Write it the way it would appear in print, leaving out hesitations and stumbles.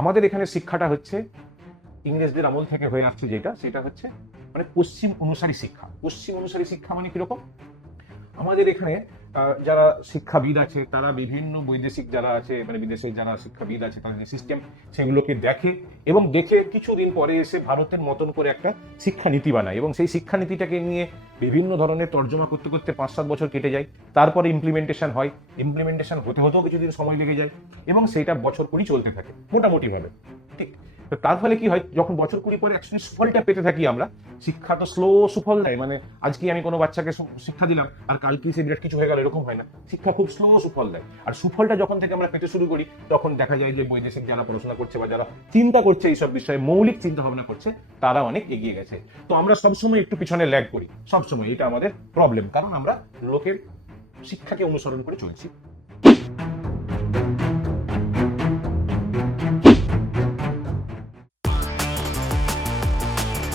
আমাদের এখানে শিক্ষাটা হচ্ছে ইংরেজদের আমল থেকে হয়ে আসছে, সেটা হচ্ছে মানে পশ্চিম অনুসারী শিক্ষা। পশ্চিম অনুসারী শিক্ষা মানে কিরকম? আমাদের এখানে যারা শিক্ষাবিদ আছে তারা বিভিন্ন বৈদেশিক যারা আছে, মানে বিদেশের যারা শিক্ষাবিদ আছে তাদের যে সিস্টেম সেগুলোকে দেখে, এবং দেখে কিছুদিন পরে এসে ভারতের মতন করে একটা শিক্ষানীতি বানায়, এবং সেই শিক্ষানীতিটাকে নিয়ে বিভিন্ন ধরনের তর্জমা করতে করতে 5-7 বছর কেটে যায়। তারপরে ইমপ্লিমেন্টেশন হয়, ইমপ্লিমেন্টেশন হতে হতেও কিছুদিন সময় লেগে যায়, এবং সেইটা বছর কুড়ি চলতে থাকে মোটামুটিভাবে। ঠিক, তো তার ফলে কি হয়, যখন বছর কুড়ি পরে অ্যাকচুয়ালি সুফলটা পেতে থাকি আমরা, শিক্ষা তো স্লো সুফল দেয়, মানে আজকে আমি কোনো বাচ্চাকে শিক্ষা দিলাম আর কালকে সে বিরাট কিছু হয়ে গেল এরকম হয় না, শিক্ষা খুব স্লো সুফল দেয়। আর সুফলটা যখন থেকে আমরা পেতে শুরু করি তখন দেখা যায় যে বৈদেশিক যারা পড়াশোনা করছে বা যারা চিন্তা করছে এইসব বিষয়ে, মৌলিক চিন্তা ভাবনা করছে, তারা অনেক এগিয়ে গেছে। তো আমরা সবসময় একটু পিছনে ল্যাগ করি, সবসময় এটা আমাদের প্রবলেম, কারণ আমরা লোকের শিক্ষাকে অনুসরণ করে চলেছি।